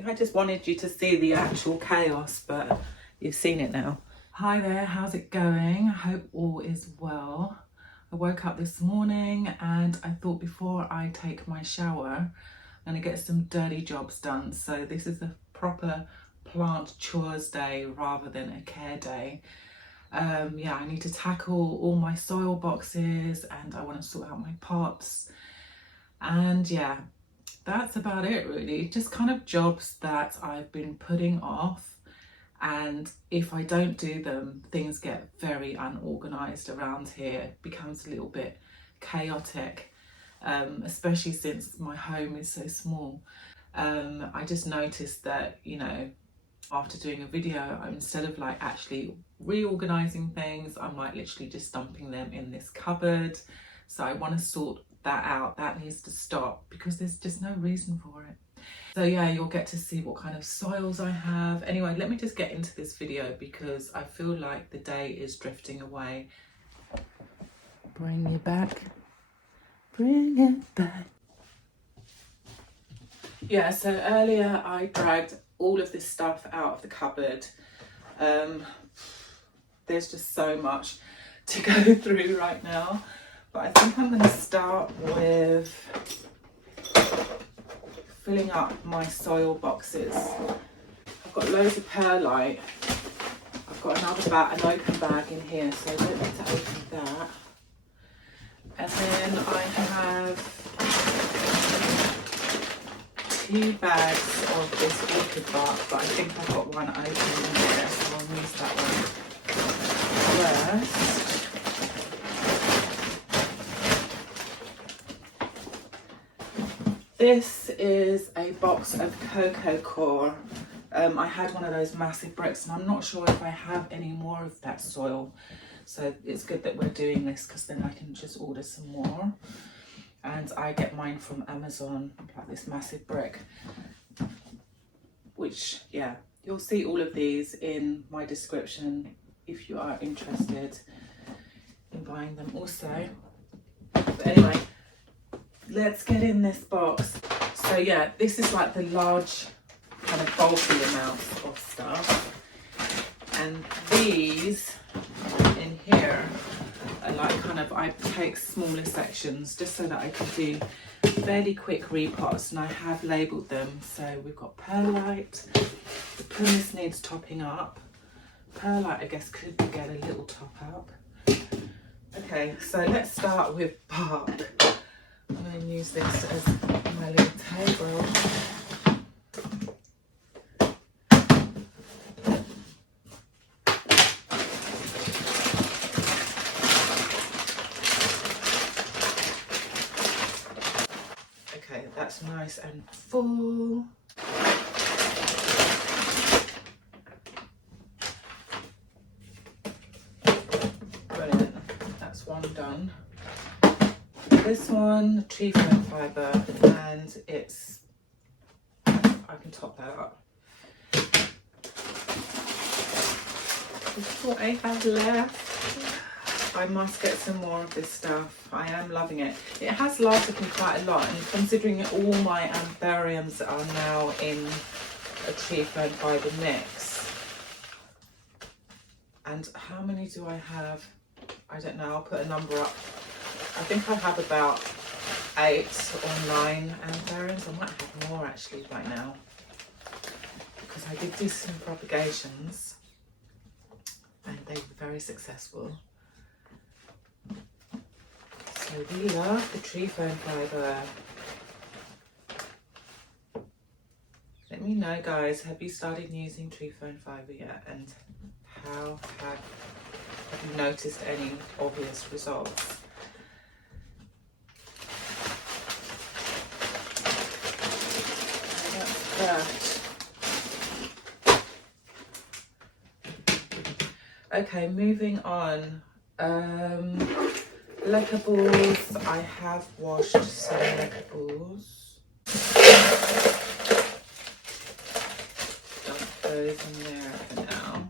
think I just wanted you to see the actual chaos, but you've seen it now. Hi there, how's it going? I hope all is well. I woke up this morning and I thought before I take my shower, I'm gonna get some dirty jobs done. So this is a proper plant chores day rather than a care day. Yeah, I need to tackle all my soil boxes and I want to sort out my pots. And yeah, that's about it really. Just kind of jobs that I've been putting off. And if I don't do them, things get very unorganized around here. It becomes a little bit chaotic, especially since my home is so small. I just noticed that, you know, after doing a video, instead of like actually reorganizing things, I'm like literally just dumping them in this cupboard. So I want to sort that out. That needs to stop because there's just no reason for it. So yeah, you'll get to see what kind of soils I have. Anyway, let me just get into this video because I feel like the day is drifting away. Bring it back. Bring it back. Yeah, so earlier I dragged all of this stuff out of the cupboard. There's just so much to go through right now. But I think I'm going to start with filling up my soil boxes. I've got loads of perlite. I've got another bag, an open bag in here, so I don't need to open that. And then I have 2 bags of this orchid bark, but I think I've got one open in there, so I'll use that one first. This is a box of Coco coir. I had one of those massive bricks and I'm not sure if I have any more of that soil. So it's good that we're doing this because then I can just order some more. And I get mine from Amazon, like this massive brick. Which, yeah, you'll see all of these in my description if you are interested in buying them also. But anyway, let's get in this box. So yeah, this is like the large kind of bulky amounts of stuff. And these in here are like kind of, I take smaller sections just so that I can do fairly quick repots, and I have labelled them. So we've got perlite, the pumice needs topping up. Perlite I guess could get a little top up. Okay, so let's start with bark. I'm going to use this as my little table. Okay, that's nice and full. Brilliant, that's one done. This one, tree fern fibre, and it's, I can top that up. This is what I have left. I must get some more of this stuff. I am loving it. It has lasted me quite a lot, and considering all my anthuriums are now in a tree fern fibre mix. And how many do I have? I don't know, I'll put a number up. I think I have about 8 or 9 anthuriums. I might have more actually right now because I did do some propagations and they were very successful. So we love the tree fern fibre. Let me know guys, have you started using tree fern fibre yet, and how have you noticed any obvious results? Okay, moving on. Leca balls. I have washed some Leca balls. Dump those in there for now.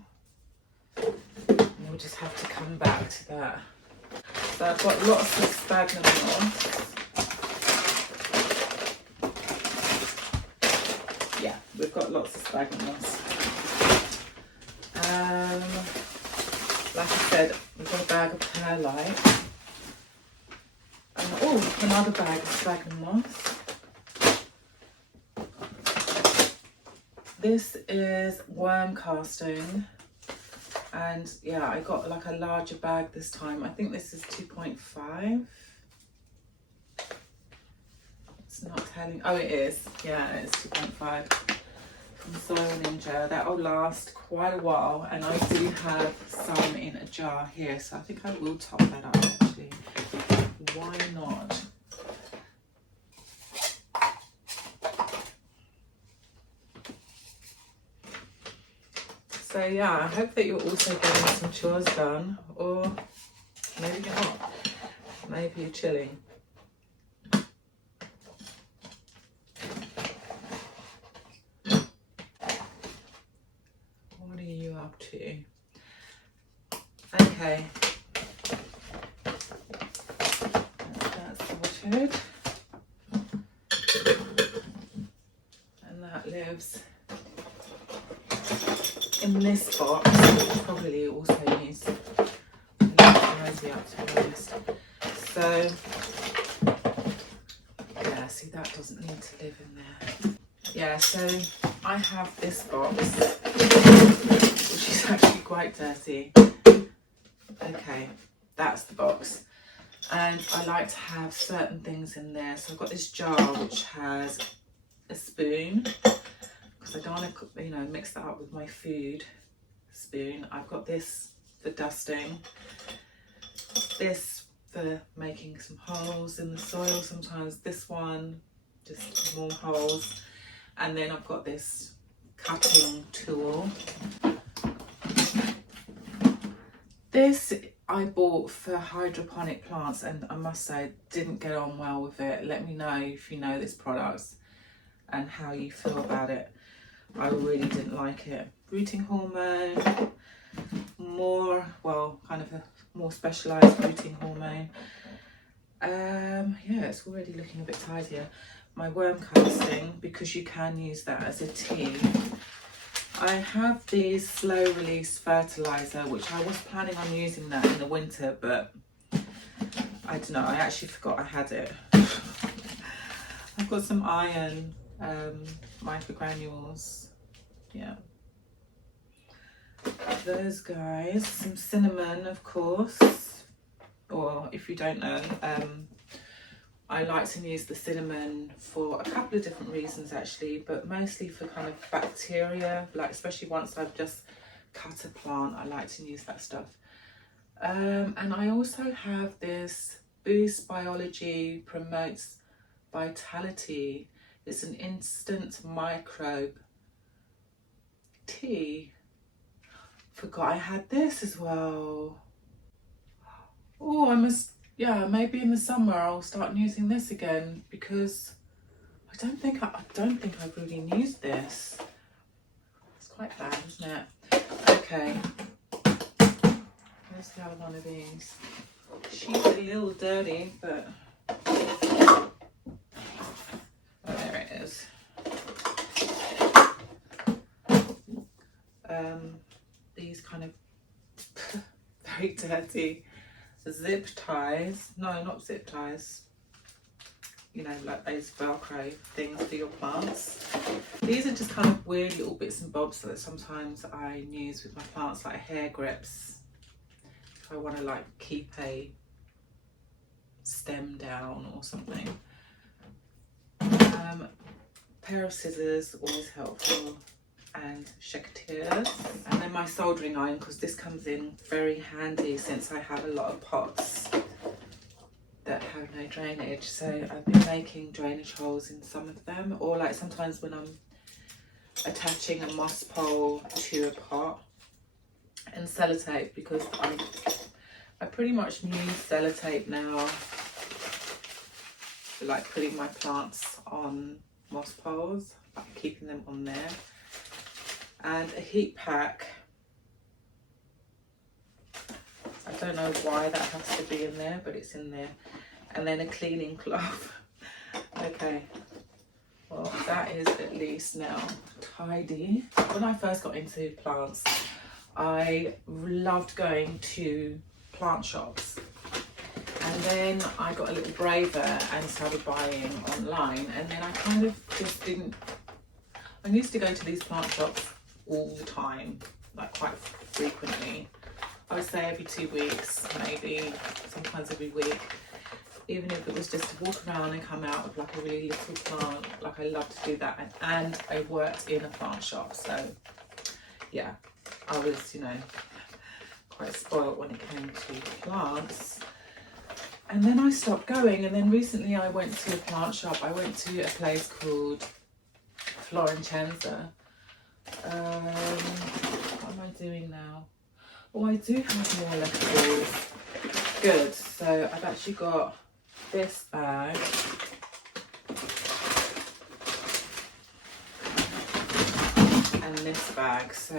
And we'll just have to come back to that. So I've got lots of sphagnum moss. yeah, we've got lots of sphagnum moss. Like I said, we've got a bag of perlite. Oh, another bag of sphagnum moss. This is worm casting, and yeah, I got like a larger bag this time. I think this is 2.5. It's not telling. Oh, it is. Yeah, it's 2.5 from Soil Ninja. That will last quite a while, and I do have some in a jar here, so I think I will top that up actually. Why not? So yeah, I hope that you're also getting some chores done, or maybe you're not. Maybe you're chilling. What are you up to? Okay. That's sorted. And that lives in this box, which probably also needs a little tidy up, to be honest. So, yeah, see, that doesn't need to live in there. Yeah, so I have this box, which is actually quite dirty. Okay, that's the box. And I like to have certain things in there. So I've got this jar which has a spoon, because I don't want to, you know, mix that up with my food spoon. I've got this for dusting, this for making some holes in the soil sometimes, this one just more holes, and then I've got this cutting tool. This I bought for hydroponic plants, and I must say didn't get on well with it. Let me know if you know this product and how you feel about it. I really didn't like it. Rooting hormone, more, well, kind of a more specialised rooting hormone. Yeah, it's already looking a bit tidier. My worm casting, because you can use that as a tea. I have the slow release fertiliser, which I was planning on using that in the winter, but I don't know, I actually forgot I had it. I've got some iron microgranules, yeah. Those guys, some cinnamon, of course, or if you don't know, I like to use the cinnamon for a couple of different reasons actually, but mostly for kind of bacteria, like especially once I've just cut a plant, I like to use that stuff. And I also have this Boost Biology Promotes Vitality. It's an instant microbe tea. Forgot I had this as well. Oh, I must, yeah, maybe in the summer I'll start using this again, because I don't think I've really used this. It's quite bad, isn't it? Okay. Where's the other one of these? She's a little dirty, but oh, there it is. These kind of very dirty zip ties. No, not zip ties. You know, like those Velcro things for your plants. These are just kind of weird little bits and bobs that sometimes I use with my plants, like hair grips. If I want to like keep a stem down or something. Pair of scissors, always helpful, and secateurs. And then my soldering iron, because this comes in very handy since I have a lot of pots that have no drainage. So I've been making drainage holes in some of them, or like sometimes when I'm attaching a moss pole to a pot, and sellotape, because I pretty much use sellotape now for like putting my plants on moss poles, like keeping them on there. And a heat pack. I don't know why that has to be in there, but it's in there. And then a cleaning cloth. Okay. Well, that is at least now tidy. When I first got into plants, I loved going to plant shops. And then I got a little braver and started buying online. And then I kind of just didn't, I used to go to these plant shops all the time, like quite frequently. I would say every 2 weeks, maybe, sometimes every week. Even if it was just to walk around and come out with like a really little plant, like I love to do that. And I worked in a plant shop, so yeah, I was, you know, quite spoiled when it came to plants. And then I stopped going, and then recently I went to a plant shop. I went to a place called Florencenza. What am I doing now? Oh, I do have more leftovers. Good, so I've actually got this bag. And this bag, so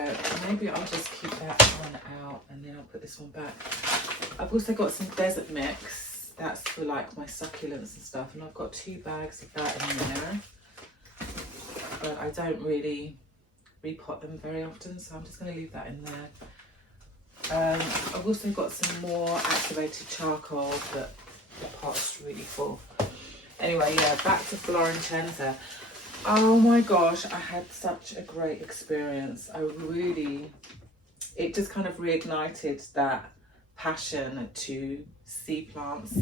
maybe I'll just keep that one out and then I'll put this one back. I've also got some desert mix, that's for like my succulents and stuff, and I've got 2 bags of that in there, but I don't really repot them very often, so I'm just going to leave that in there. I've also got some more activated charcoal, but the pot's really full. Anyway, yeah, back to Florencenza. Oh my gosh, I had such a great experience. It just kind of reignited that passion to see plants.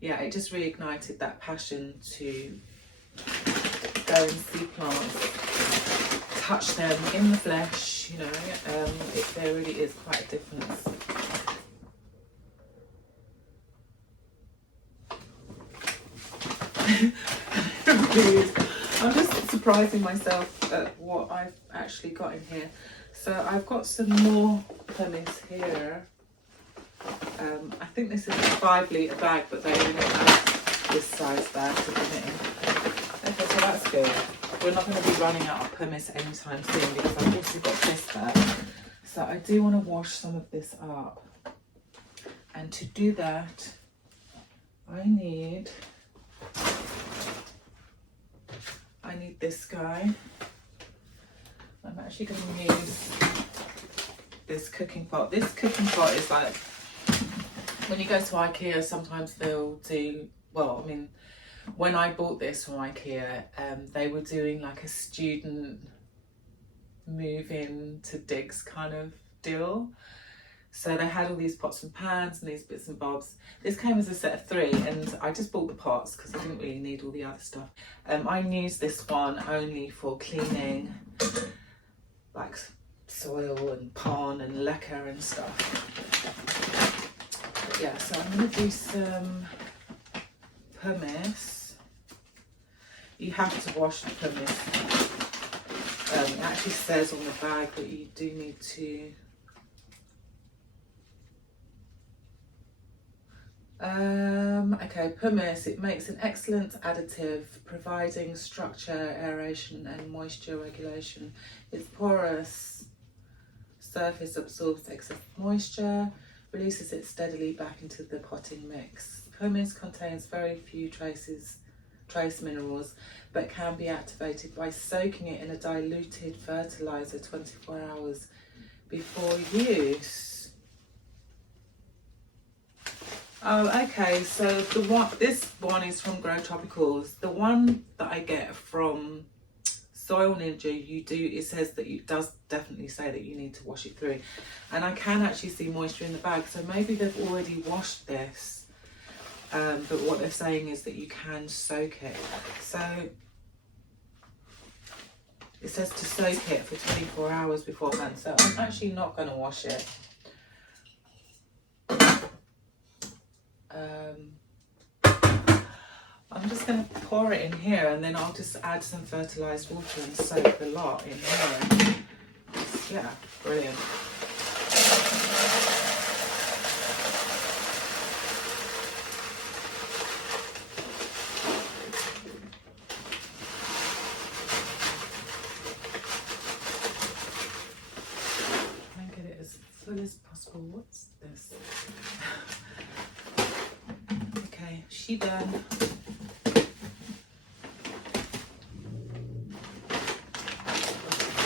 Yeah, it just reignited that passion to go and see plants, touch them in the flesh, you know. There really is quite a difference. I'm just surprising myself at what I've actually got in here. So I've got some more pumice here. I think this is a 5 litre bag, but they only have this size bag to put it in. Okay, so that's good. We're not going to be running out of pumice anytime soon because I've also got this bag. So I do want to wash some of this up. And to do that, I need this guy. I'm actually going to use this cooking pot. This cooking pot is like, when you go to IKEA, sometimes they'll do, well, I mean, when I bought this from IKEA, they were doing like a student move-in to digs kind of deal. So they had all these pots and pans and these bits and bobs. This came as a set of 3, and I just bought the pots because I didn't really need all the other stuff. I use this one only for cleaning like soil and Pon and Leca and stuff. But yeah, so I'm going to do some pumice. You have to wash the pumice. It actually says on the bag that you do need to. Okay, pumice, it makes an excellent additive, providing structure, aeration and moisture regulation. Its porous surface absorbs excess moisture, releases it steadily back into the potting mix. Pumice contains very few trace minerals, but can be activated by soaking it in a diluted fertiliser 24 hours before use. Oh, okay, so this one is from Grow Tropicals. The one that I get from Soil Ninja, it says that it does definitely say that you need to wash it through. And I can actually see moisture in the bag, so maybe they've already washed this. But what they're saying is that you can soak it. So it says to soak it for 24 hours beforehand, so I'm actually not going to wash it. I'm just going to pour it in here, and then I'll just add some fertilised water and soak the lot in here. Yeah, brilliant. Try and get it as full as possible. What's this? Okay, she done.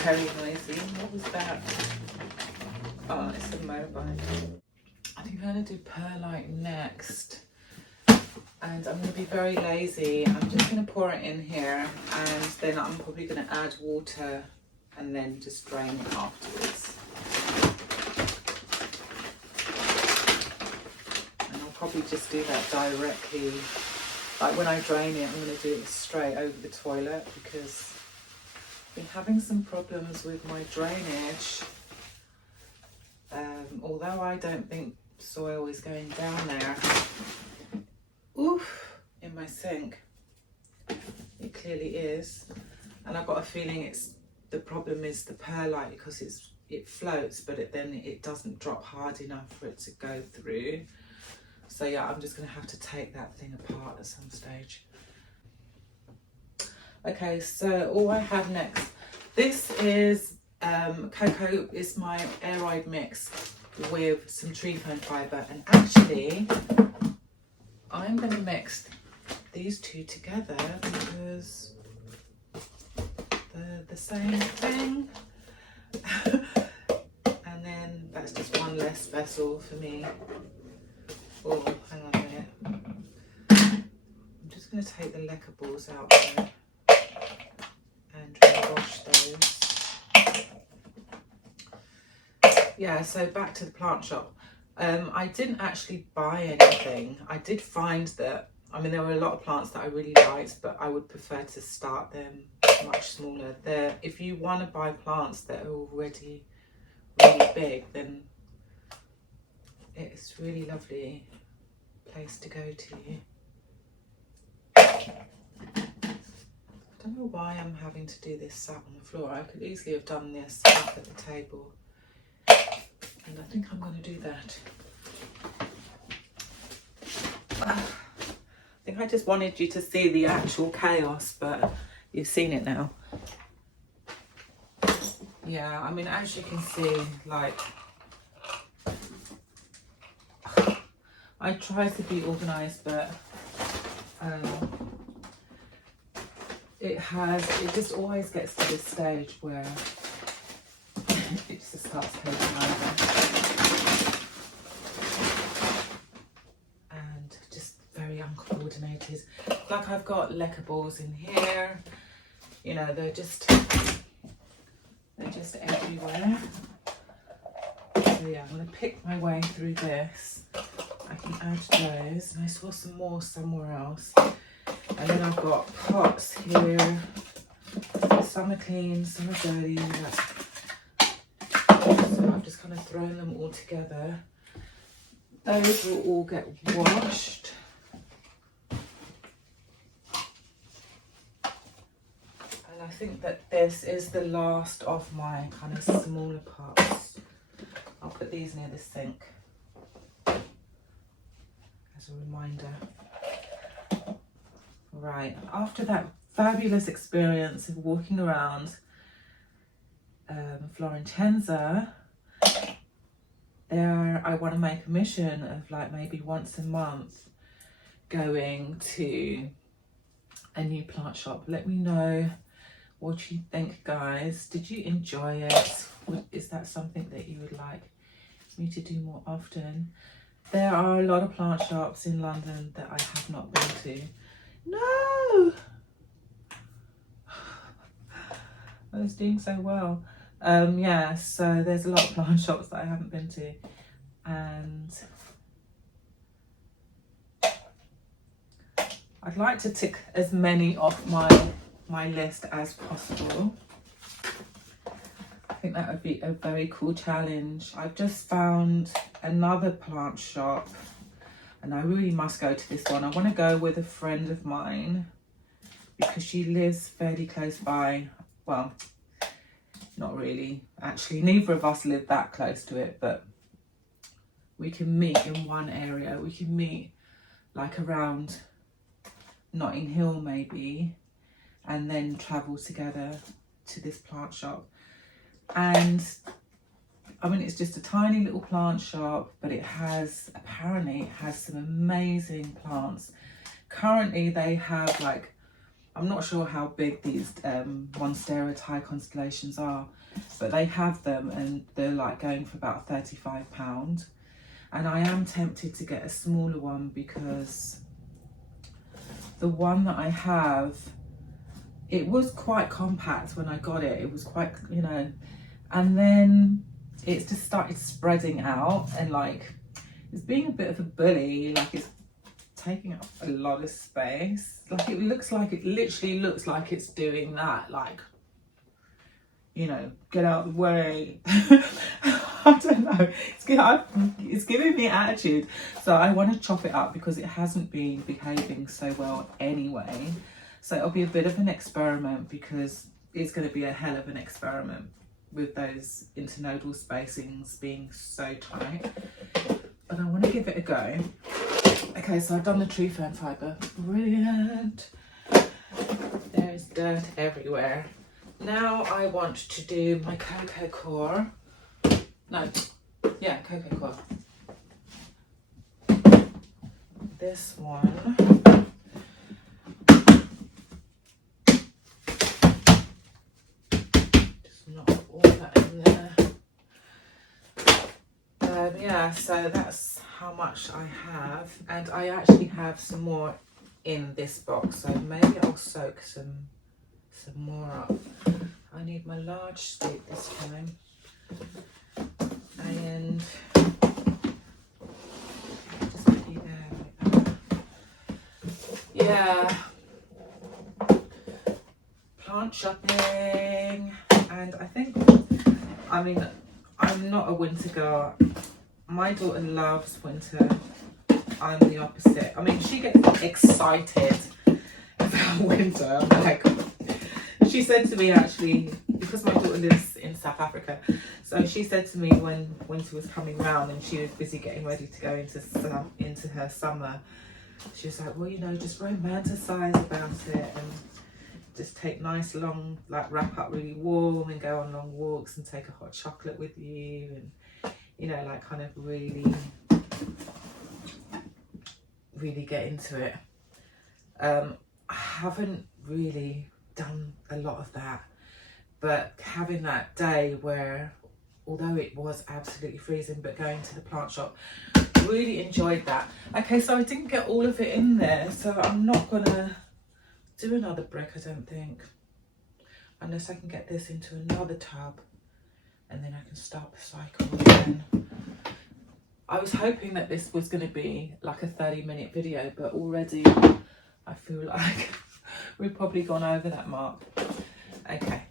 very noisy. What was that? Oh, it's a motorbike. I think I'm going to do perlite next. And I'm going to be very lazy. I'm just going to pour it in here, and then I'm probably going to add water and then just drain it afterwards. And I'll probably just do that directly. Like when I drain it, I'm going to do it straight over the toilet because I've been having some problems with my drainage. Although I don't think soil is going down there, oof, in my sink, it clearly is. And I've got a feeling the problem is the perlite, because it floats, but then it doesn't drop hard enough for it to go through. So yeah, I'm just going to have to take that thing apart at some stage. Okay, so all I have next, this is Coco, is my aeroid mix with some tree fern fibre, and actually I'm going to mix these two together because they're the same thing. And then that's just one less vessel for me. Oh, hang on a minute. I'm just going to take the Leca balls out there and wash those. Yeah, so back to the plant shop. I didn't actually buy anything. I did find that, I mean, there were a lot of plants that I really liked, but I would prefer to start them much smaller. If you want to buy plants that are already really big, then it's really lovely place to go to. I don't know why I'm having to do this sat on the floor. I could easily have done this up at the table. And I think I'm going to do that. I think I just wanted you to see the actual chaos, but you've seen it now. Yeah, I mean, as you can see, like, I try to be organised, but it just always gets to this stage where it just starts taking over. And just very uncoordinated. Like I've got Leca balls in here, you know, they're just everywhere. So yeah, I'm going to pick my way through this. I can add those, and I saw some more somewhere else. And then I've got pots here. Some are clean, some are dirty. So I've just kind of thrown them all together. Those will all get washed. And I think that this is the last of my kind of smaller pots. I'll put these near the sink as a reminder. Right, after that fabulous experience of walking around Florencenza, I want to make a mission of like maybe once a month going to a new plant shop. Let me know what you think, guys. Did you enjoy it? Is that something that you would like me to do more often? There are a lot of plant shops in London that I have not been to. No! I was doing so well. Yeah, so there's a lot of plant shops that I haven't been to, and I'd like to tick as many off my list as possible. I think that would be a very cool challenge. I've just found another plant shop, and I really must go to this one. I want to go with a friend of mine because she lives fairly close by. Well, not really, actually. Neither of us live that close to it, but we can meet in one area. We can meet like around Notting Hill maybe, and then travel together to this plant shop. And I mean, it's just a tiny little plant shop, but apparently it has some amazing plants. Currently they have like I'm not sure how big these Monstera Thai constellations are, but they have them and they're like going for about £35. And I am tempted to get a smaller one because the one that I have, it was quite compact when I got it. It was quite, you know, and then it's just started spreading out and like it's being a bit of a bully. Like it's taking up a lot of space. Like it literally looks like it's doing that. Like, you know, get out of the way. I don't know. It's giving me attitude. So I want to chop it up because it hasn't been behaving so well anyway. So it'll be a bit of an experiment because it's going to be a hell of an experiment with those internodal spacings being so tight. But I want to give it a go. Okay, so I've done the tree fern fibre. Brilliant. There's dirt everywhere. Now I want to do my cocoa coir. No, yeah, cocoa coir. This one. Just knock all that in there. Yeah, so that's how much I have, and I actually have some more in this box, so maybe I'll soak some more up. I need my large stick this time, and just put you there like that. Yeah, plant shopping, and I mean, I'm not a winter girl. My daughter loves winter. I'm the opposite. I mean, she gets excited about winter. I'm like, she said to me actually, because my daughter lives in South Africa, so she said to me when winter was coming round and she was busy getting ready to go into her summer, she was like, well, you know, just romanticize about it and just take nice long, like wrap up really warm and go on long walks and take a hot chocolate with you and, you know, like kind of really get into it. I haven't really done a lot of that, but having that day where, although it was absolutely freezing, but going to the plant shop, really enjoyed that. Okay, so I didn't get all of it in there, so I'm not gonna do another brick, I don't think, unless I can get this into another tub and then I can start the cycle again. I was hoping that this was going to be like a 30-minute video, but already I feel like we've probably gone over that mark. Okay,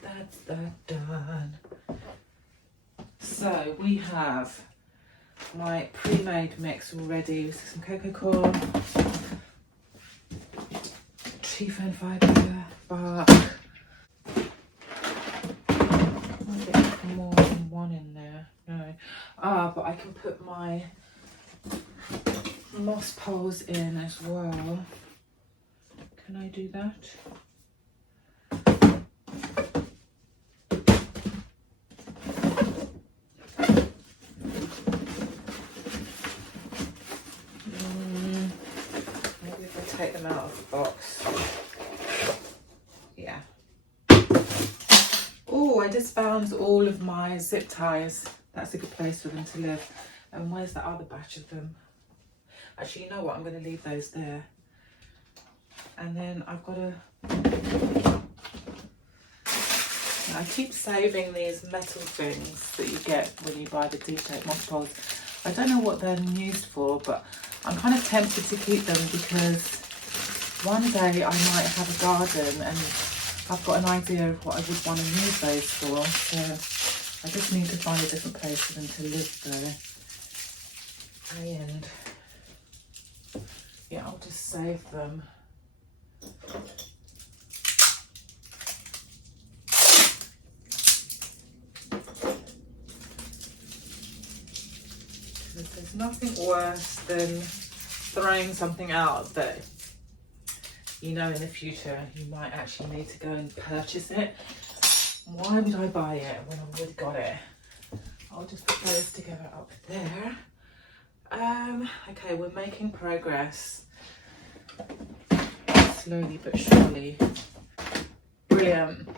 that's that done. So we have my pre-made mix already with some cocoa coir, tree fern fibre, bark. A bit more than one in there. No. But I can put my moss poles in as well. Can I do that? Maybe if I take them out of the box. Yeah. Oh, I just found all of my zip ties. That's a good place for them to live. And where's that other batch of them? Actually, you know what? I'm going to leave those there. And then I've got to... I keep saving these metal things that you get when you buy the D-shaped moss poles. I don't know what they're used for, but I'm kind of tempted to keep them because one day I might have a garden and I've got an idea of what I would want to use those for. So I just need to find a different place for them to live there. And yeah, I'll just save them. There's nothing worse than throwing something out that you know in the future you might actually need to go and purchase it. Why would I buy it when I've already got it? I'll just put those together up there. Okay, we're making progress. slowly but surely. Brilliant.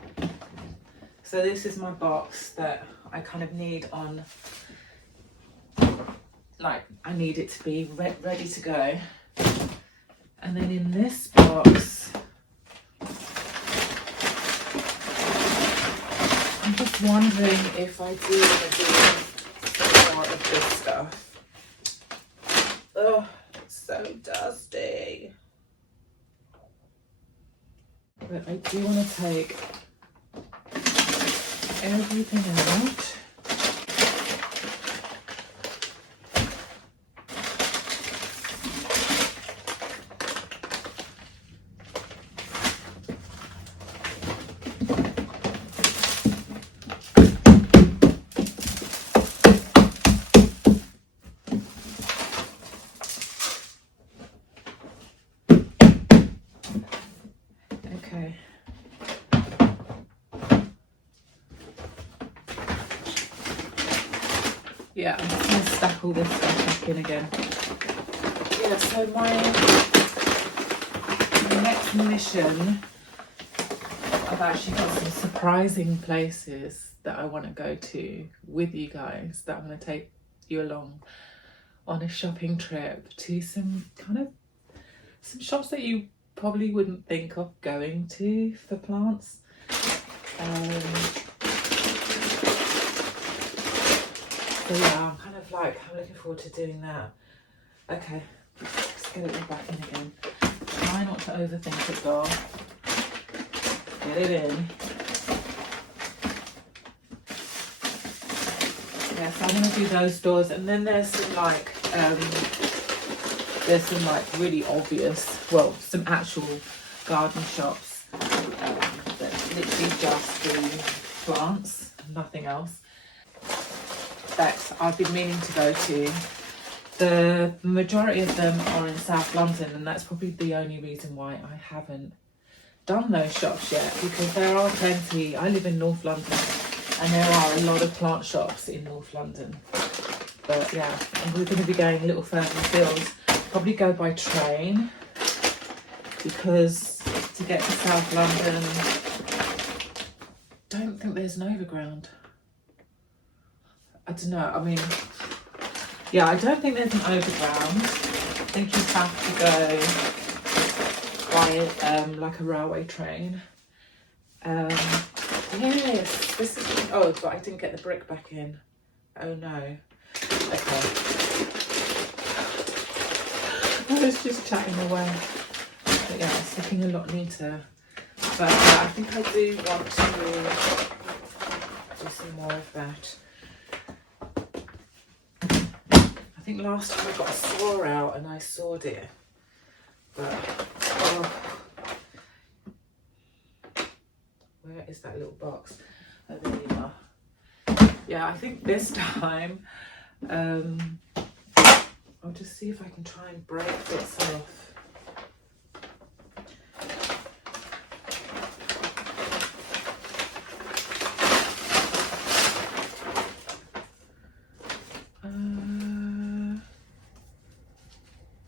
So this is my box that I kind of need on, like I need it to be ready to go. And then in this box, I'm just wondering if I do want to do some more of this stuff. Oh, it's so dusty. But I do want to take everything out. Okay. Yeah, I'm just going to stack all this stuff back in again. Yeah, so my next mission, I've actually got some surprising places that I want to go to with you guys, that I'm going to take you along on a shopping trip to some shops that you probably wouldn't think of going to for plants. So yeah, I'm looking forward to doing that. Okay, let's get it all back in again. Try not to overthink it, girl. Get it in. Yeah, so I'm gonna do those doors, and then there's some really obvious, well, some actual garden shops that literally just do plants, nothing else, that I've been meaning to go to. The majority of them are in South London, and that's probably the only reason why I haven't done those shops yet, because there are plenty. I live in North London and there are a lot of plant shops in North London. But yeah, and we're going to be going a little further afield. Probably go by train, because to get to South London, don't think there's an overground. I don't know, I mean, yeah, I don't think there's an overground. I think you have to go by like a railway train. Yes, this is, oh, but I didn't get the brick back in. Oh no. Okay. I was just chatting away. But yeah, it's looking a lot neater. But yeah, I think I do want to do some more of that. I think last time I got a saw out and I sawed it. But, oh. Where is that little box? Oh, there you are. Yeah, I think this time, I'll just see if I can try and break bits off.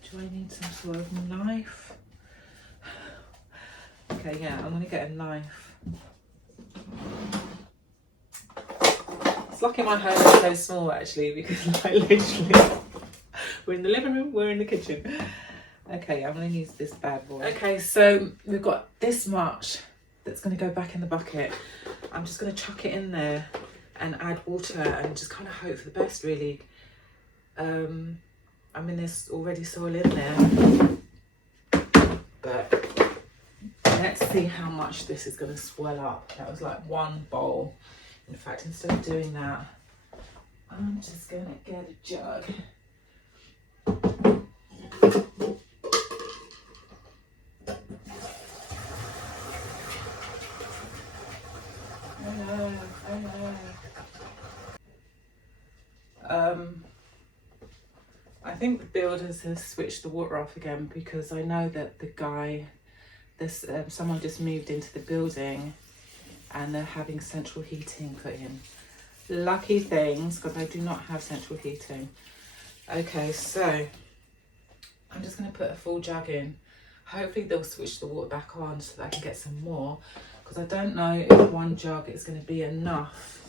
Do I need some sort of knife? Okay, yeah, I'm gonna get a knife. It's lucky my home is so small actually, because like literally we're in the living room, we're in the kitchen. Okay, I'm going to use this bad boy. Okay, so we've got this much that's going to go back in the bucket. I'm just going to chuck it in there and add water and just kind of hope for the best, really. I mean, there's already soil in there, but let's see how much this is going to swell up. That was like one bowl. In fact, instead of doing that, I'm just going to get a jug. I think the builders have switched the water off again, because I know that the guy, someone just moved into the building and they're having central heating put in. Lucky things, because I do not have central heating. Okay, so I'm just going to put a full jug in. Hopefully they'll switch the water back on so that I can get some more, because I don't know if one jug is going to be enough.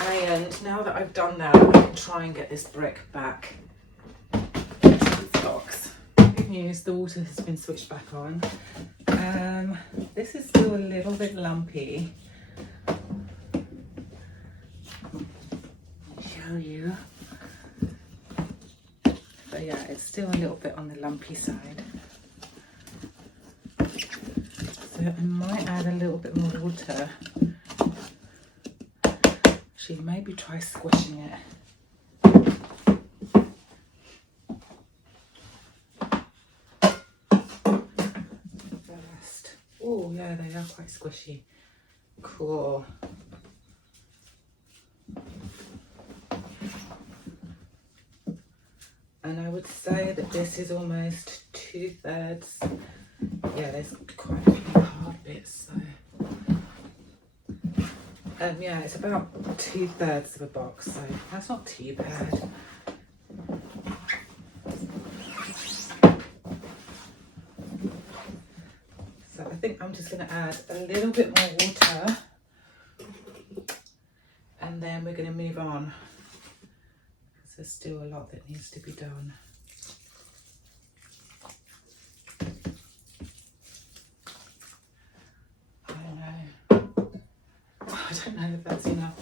And now that I've done that, I can try and get this brick back into its box. Good news, the water has been switched back on. This is still a little bit lumpy. Show you. But yeah, it's still a little bit on the lumpy side. So I might add a little bit more water. Actually, maybe try squishing it. Oh yeah, they are quite squishy. Cool. And I would say that this is almost 2/3. Yeah, there's quite a few hard bits, so yeah, it's about 2/3 of a box, so that's not too bad. So I think I'm just going to add a little bit more water, and then we're going to move on, because there's still a lot that needs to be done. I don't know if that's enough.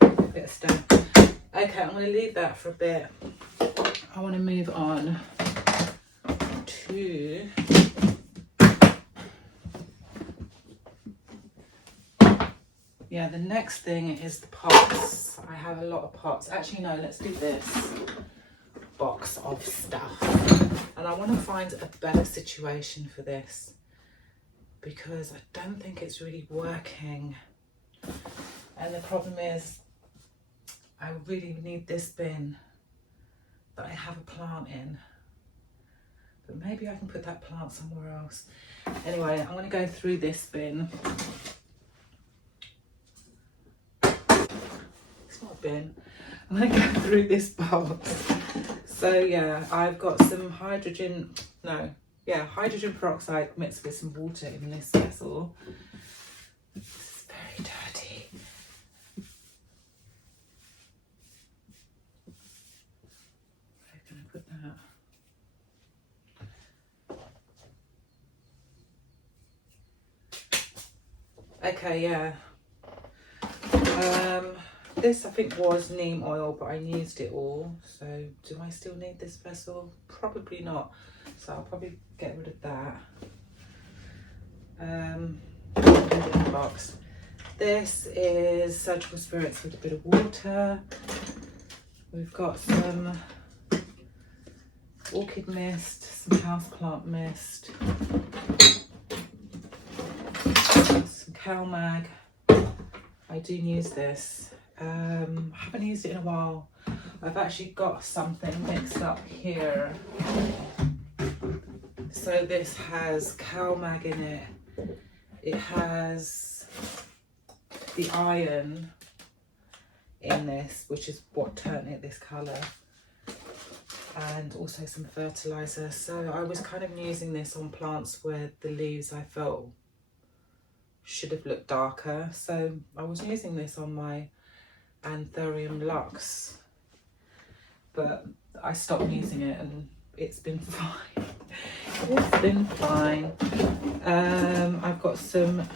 A bit of stone. Okay, I'm going to leave that for a bit. I want to move on to the next thing is the pots. I have a lot of pots. Actually, no, let's do this box of stuff. And I want to find a better situation for this, because I don't think it's really working. And the problem is, I really need this bin that I have a plant in. But maybe I can put that plant somewhere else. Anyway, I'm going to go through this bin. It's not a bin. I'm going to go through this box. So yeah, I've got some hydrogen peroxide mixed with some water in this vessel. This is very dirty. I'm going to put that. Okay, yeah. This I think was neem oil, but I used it all. So do I still need this vessel? Probably not. So I'll probably get rid of that. Put it in the box. This is surgical spirits with a bit of water. We've got some orchid mist, some houseplant mist, some CalMag. I do use this. I haven't used it in a while. I've actually got something mixed up here. So this has CalMag in it. It has the iron in this, which is what turned it this colour, and also some fertiliser. So I was kind of using this on plants where the leaves I felt should have looked darker. So I was using this on my Anthurium Lux, but I stopped using it and it's been fine. It's been fine. I've got some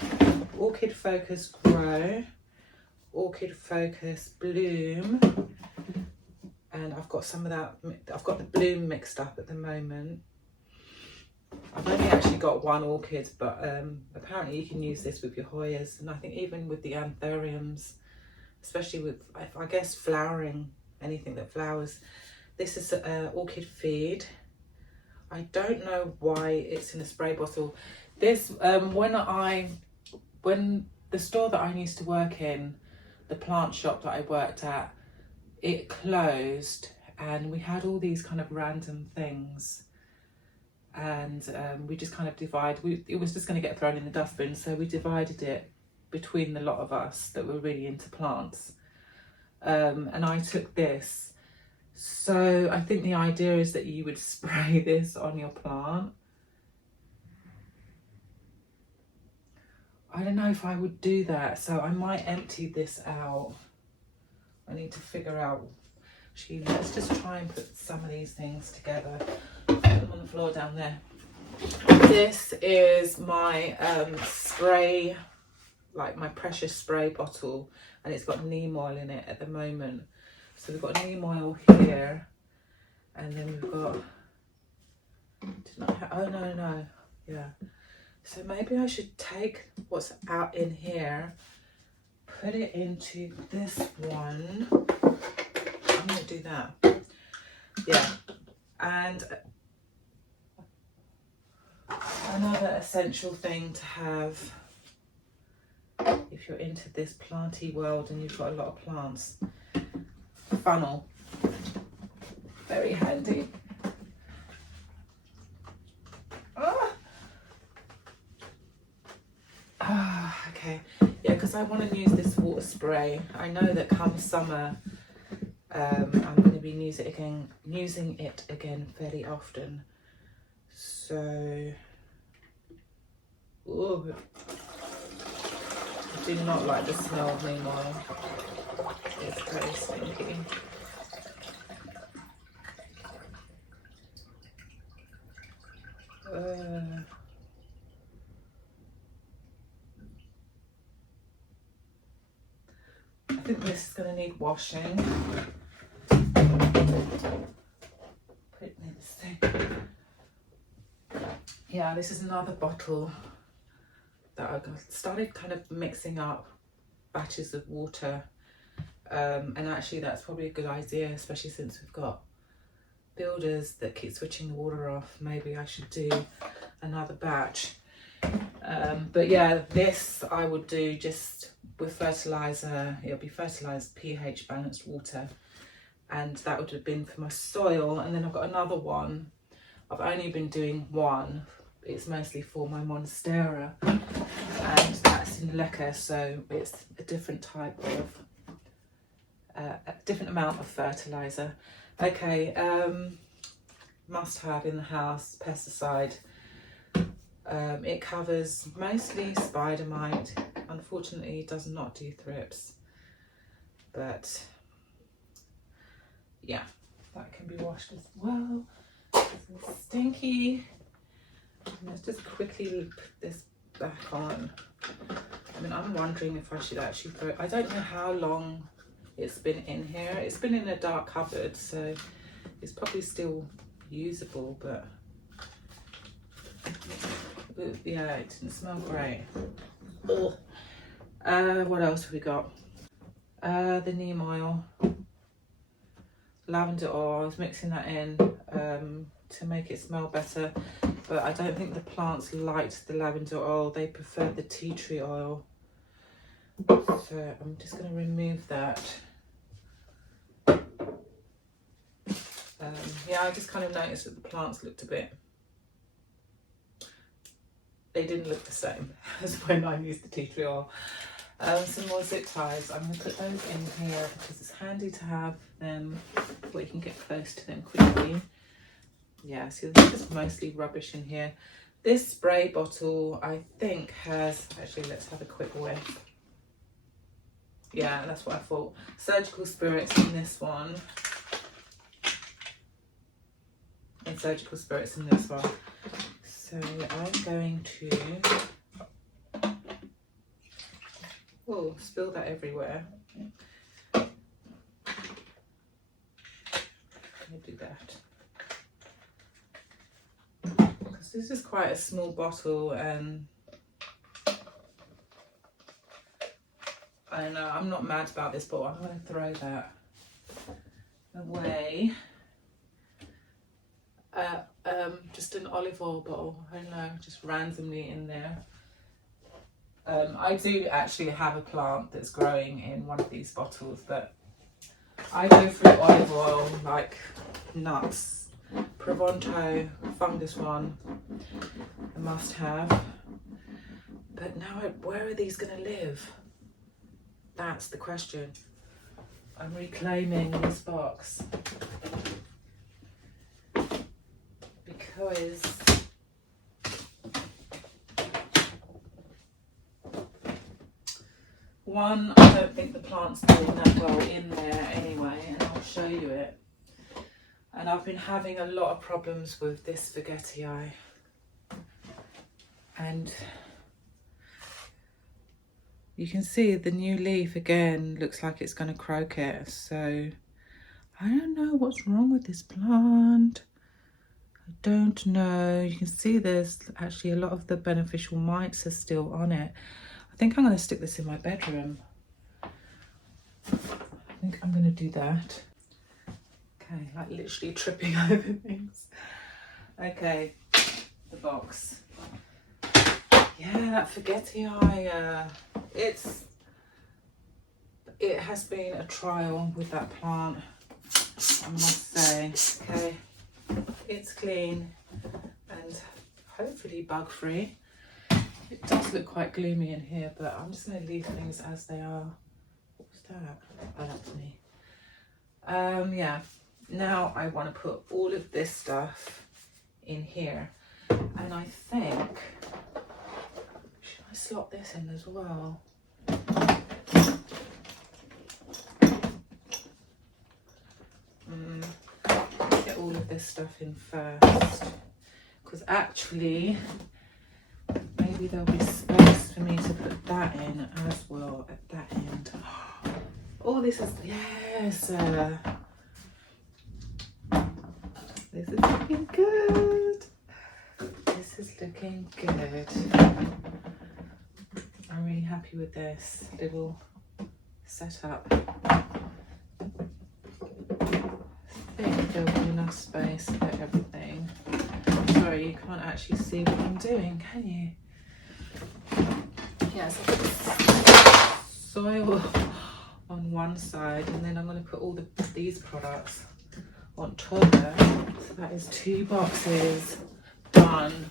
Orchid Focus Grow, Orchid Focus Bloom, and I've got some of that. I've got the bloom mixed up at the moment. I've only actually got one orchid, but apparently you can use this with your Hoyas, and I think even with the Anthuriums, especially with, I guess, flowering, anything that flowers. This is orchid feed. I don't know why it's in a spray bottle. This, when the store that I used to work in, the plant shop that I worked at, it closed, and we had all these kind of random things, and we just kind of it was just going to get thrown in the dustbin, so we divided it between the lot of us that were really into plants. And I took this. So I think the idea is that you would spray this on your plant. I don't know if I would do that, so I might empty this out. I need to figure out. Actually, let's just try and put some of these things together. Put them on the floor down there. This is my spray, like my precious spray bottle, and it's got neem oil in it at the moment. So we've got neem oil here, and then we've got, oh no, yeah. So maybe I should take what's out in here, put it into this one. I'm gonna do that. Yeah, and another essential thing to have if you're into this planty world and you've got a lot of plants, funnel. Very handy. Okay, yeah, because I want to use this water spray. I know that come summer, I'm going to be using it again fairly often. So, ooh, I do not like the smell of neem oil. It's very stinky. I think this is going to need washing. Put it near this thing. Yeah, this is another bottle that I started kind of mixing up batches of water. And actually that's probably a good idea, especially since we've got builders that keep switching the water off. Maybe I should do another batch. But yeah, this I would do just with fertiliser. It'll be fertilised pH balanced water, and that would have been for my soil. And then I've got another one. I've only been doing one. It's mostly for my monstera, and that's in Leca, so it's a different type of a different amount of fertiliser. Okay, must have in the house pesticide. It covers mostly spider mite. Unfortunately, it does not do thrips, but yeah, that can be washed as well. It's stinky. Let's just quickly put this back on. I mean, I'm wondering if I should actually throw it. I don't know how long it's been in here. It's been in a dark cupboard, so it's probably still usable, but yeah, it didn't smell great. Ugh. What else have we got? The neem oil, lavender oil. I was mixing that in to make it smell better, but I don't think the plants liked the lavender oil. They preferred the tea tree oil. So I'm just going to remove that. Yeah, I just kind of noticed that the plants looked a bit, they didn't look the same as when I used the tea tree oil. Some more zip ties. I'm going to put those in here because it's handy to have them where you can get close to them quickly. Yeah, so there's just mostly rubbish in here. This spray bottle, I think, has, actually, let's have a quick whiff. Yeah, that's what I thought. Surgical spirits in this one. And surgical spirits in this one. So I'm going to, oh, spill that everywhere. Let me do that. Because this is quite a small bottle, and I don't know, I'm not mad about this bottle. I'm going to throw that away. Just an olive oil bottle, I don't know, just randomly in there. I do actually have a plant that's growing in one of these bottles, but I go through olive oil like nuts. Provonto, fungus one, a must have. But now, where are these going to live? That's the question. I'm reclaiming this box because one, I don't think the plant's doing that well in there anyway, and I'll show you it. And I've been having a lot of problems with this spaghetti eye. And you can see the new leaf again looks like it's going to croak it. So I don't know what's wrong with this plant. I don't know. You can see there's actually a lot of the beneficial mites are still on it. I think I'm going to stick this in my bedroom. I think I'm going to do that. Okay, like literally tripping over things. Okay, the box. Yeah, that forgetty eye, it has been a trial with that plant, I must say. Okay, it's clean and hopefully bug free. It does look quite gloomy in here, but I'm just going to leave things as they are. What was that? Oh, that's me. Yeah, now I want to put all of this stuff in here, and I think, should I slot this in as well? Get all of this stuff in first, because actually maybe there'll be space for me to put that in as well at that end. Oh, this is, yes, this is looking good. This is looking good. I'm really happy with this little setup. I think there'll be enough space for everything. Sorry, you can't actually see what I'm doing, can you? Yeah, so I've got soil on one side, and then I'm going to put all these products on top of it. So that is 2 boxes done.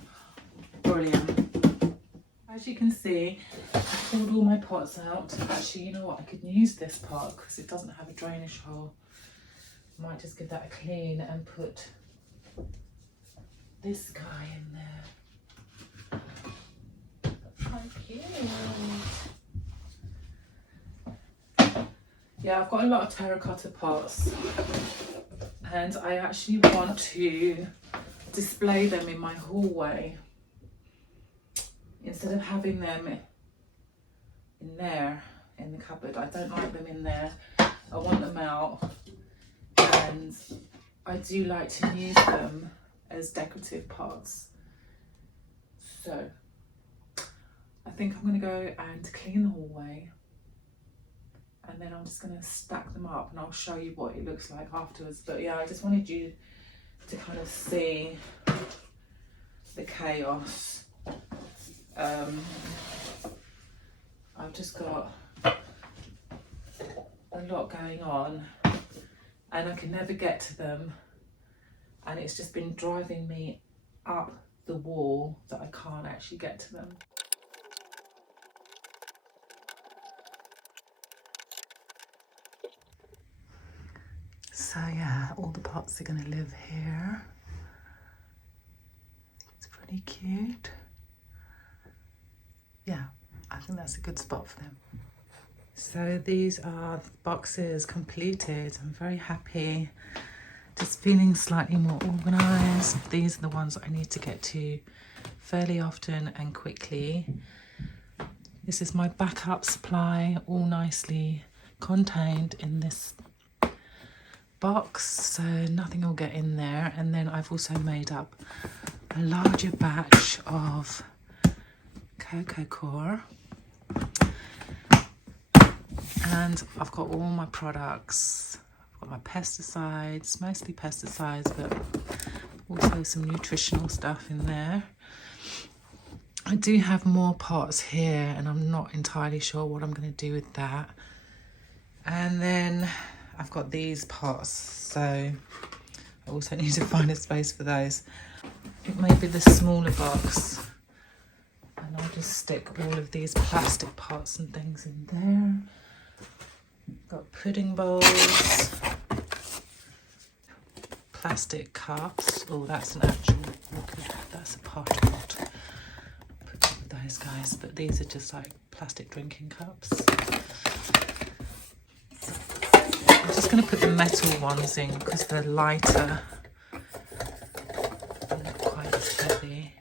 Brilliant. As you can see, I pulled all my pots out. Actually, you know what? I could use this pot because it doesn't have a drainage hole. Might just give that a clean and put this guy in there. How cute. Yeah, I've got a lot of terracotta pots, and I actually want to display them in my hallway instead of having them in there in the cupboard. I don't like them in there. I want them out, and I do like to use them as decorative pots. So I think I'm going to go and clean the hallway, and then I'm just going to stack them up, and I'll show you what it looks like afterwards. But yeah, I just wanted you to kind of see the chaos. I've just got a lot going on, and I can never get to them, and it's just been driving me up the wall that I can't actually get to them. So yeah, all the pots are going to live here. It's pretty cute. Yeah, I think that's a good spot for them. So these are the boxes completed. I'm very happy. Just feeling slightly more organised. These are the ones I need to get to fairly often and quickly. This is my backup supply, all nicely contained in this box, so nothing will get in there. And then I've also made up a larger batch of Coco coir, and I've got all my products. I've got my pesticides, mostly pesticides, but also some nutritional stuff in there. I do have more pots here, and I'm not entirely sure what I'm going to do with that. And then I've got these pots, so I also need to find a space for those. It may be the smaller box And I'll just stick all of these plastic pots and things in there. Got pudding bowls, plastic cups. Oh, that's an actual, that's a party pot. Put those guys, but these are just like plastic drinking cups. I'm just going to put the metal ones in because they're lighter. They're not quite as heavy.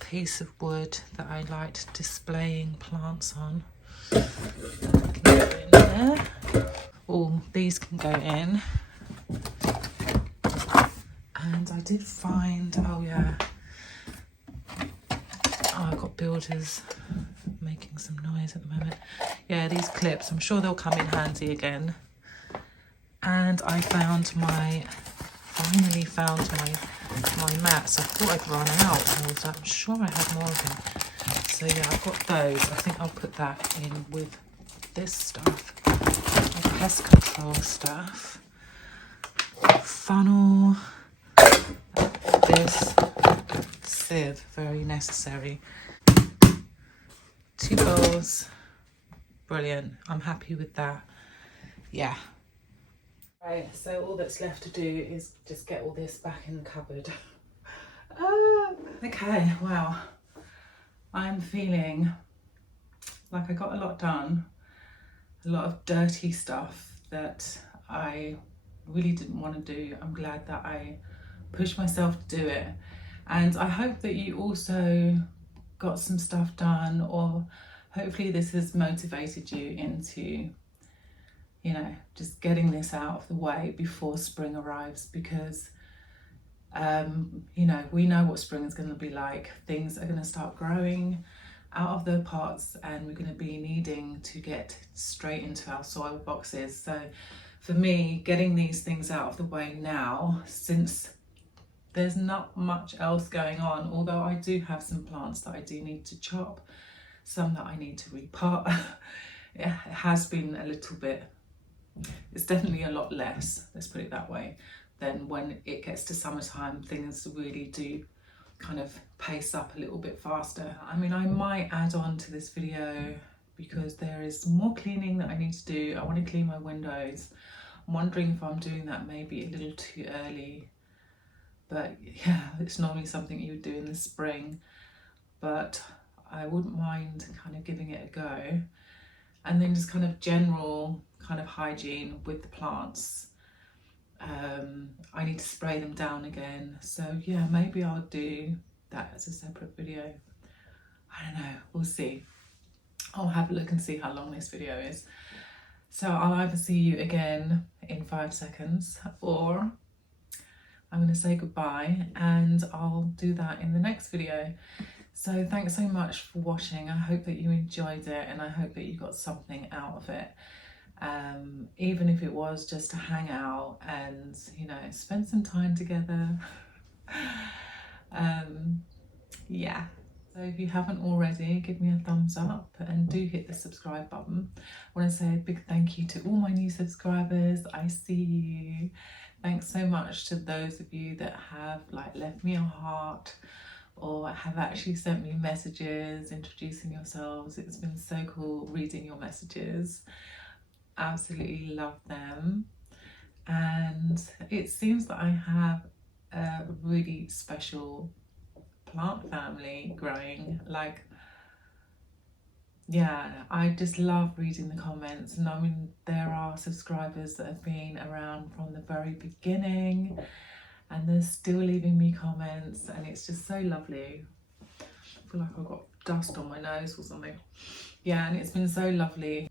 Piece of wood that I liked displaying plants on. Can go in there. All these can go in. And I did find, oh yeah, oh, I've got builders making some noise at the moment. Yeah, these clips, I'm sure they'll come in handy again. And I finally found my mats. I thought I'd run out of that. I'm sure I had more of them. So yeah, I've got those. I think I'll put that in with this stuff, my pest control stuff. Funnel, this sieve, very necessary. 2 bowls, brilliant. I'm happy with that. Yeah. Right, so all that's left to do is just get all this back in the cupboard. Okay, wow. I'm feeling like I got a lot done. A lot of dirty stuff that I really didn't want to do. I'm glad that I pushed myself to do it. And I hope that you also got some stuff done, or hopefully this has motivated you into, you know, just getting this out of the way before spring arrives, because you know, we know what spring is going to be like. Things are going to start growing out of the pots and we're going to be needing to get straight into our soil boxes. So for me, getting these things out of the way now, since there's not much else going on, although I do have some plants that I do need to chop, some that I need to repot. It has been a little bit, it's definitely a lot less, let's put it that way, than when it gets to summertime. Things really do kind of pace up a little bit faster. I mean, I might add on to this video because there is more cleaning that I need to do. I want to clean my windows. I'm wondering if I'm doing that maybe a little too early, but yeah, it's normally something you would do in the spring, but I wouldn't mind kind of giving it a go. And then just kind of general kind of hygiene with the plants. I need to spray them down again, so yeah, maybe I'll do that as a separate video. I don't know, we'll see. I'll have a look and see how long this video is. So I'll either see you again in 5 seconds, or I'm going to say goodbye and I'll do that in the next video. So thanks so much for watching. I hope that you enjoyed it and I hope that you got something out of it. Even if it was just to hang out and, you know, spend some time together. Yeah, so if you haven't already, give me a thumbs up and do hit the subscribe button. I want to say a big thank you to all my new subscribers. I see you. Thanks so much to those of you that have like left me a heart or have actually sent me messages introducing yourselves. It's been so cool reading your messages. Absolutely love them. And it seems that I have a really special plant family growing. Like, yeah, I just love reading the comments. And I mean, there are subscribers that have been around from the very beginning and they're still leaving me comments, and it's just so lovely. I feel like I've got dust on my nose or something. Yeah, and it's been so lovely.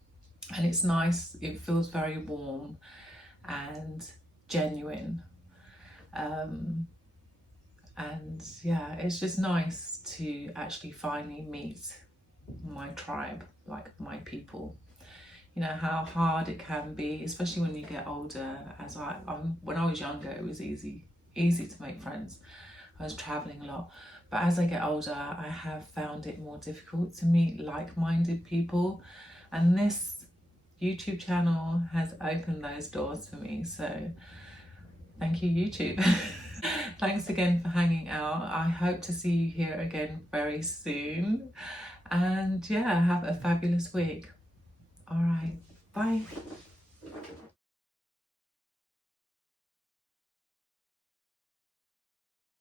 And it's nice, it feels very warm and genuine. And yeah, it's just nice to actually finally meet my tribe, like my people. You know how hard it can be, especially when you get older. As when I was younger, it was easy to make friends. I was traveling a lot. But as I get older, I have found it more difficult to meet like-minded people. And this YouTube channel has opened those doors for me, so thank you, YouTube. Thanks again for hanging out. I hope to see you here again very soon. And yeah, have a fabulous week. All right, bye.